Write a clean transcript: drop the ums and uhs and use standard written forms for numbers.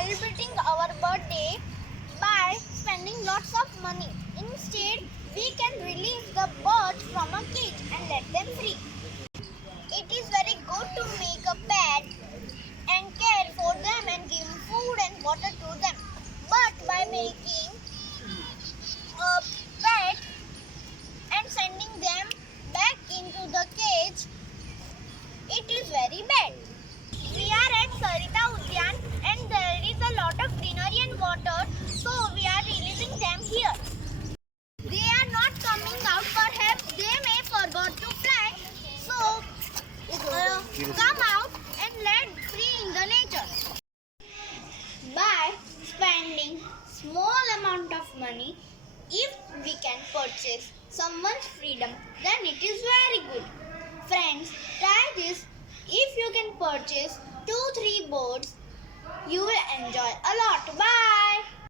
celebrating our birthday by spending lots of money. Instead, we can release the birds from a cage and let them free. It is very good to make a pet and care for them and give food and water to them. But by making a pet and sending them back into the cage, it is very bad. We are at Sarita Udyan and there is a lot of greenery and water, so we are releasing them here. They are not coming out, perhaps they may forgot to fly, so come out and let free in the nature. By spending small amount of money, if we can purchase someone's freedom, then it is very good. Friends, try this. If you can purchase 2-3 birds, you will enjoy a lot. Bye.